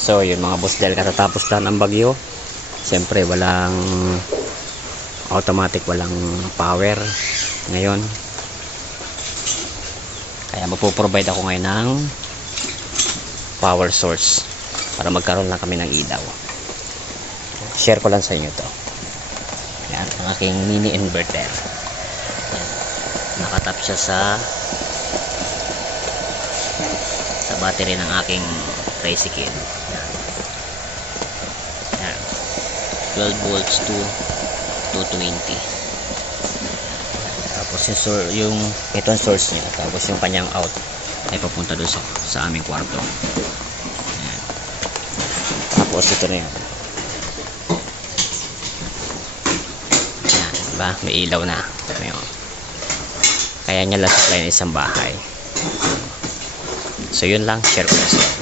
So yun mga boss, dahil katatapos lang ang bagyo, siyempre walang automatic, walang power ngayon, kaya magpo-provide ako ngayon ng power source para magkaroon lang kami ng ilaw. Share ko lang sa inyo to. Yan ang aking mini inverter. Yan. Nakatap siya sa battery ng aking tricycle. Yan. Yan. 12 volts to 220. Tapos yung ito ang source niya, tapos yung kanyang out ay papunta doon sa aming kwarto. Yan. Tapos ito na yan. Yan, diba? May ilaw na. Ayan. Kaya niya lang supply ng isang bahay. So yun lang, share ko na siya.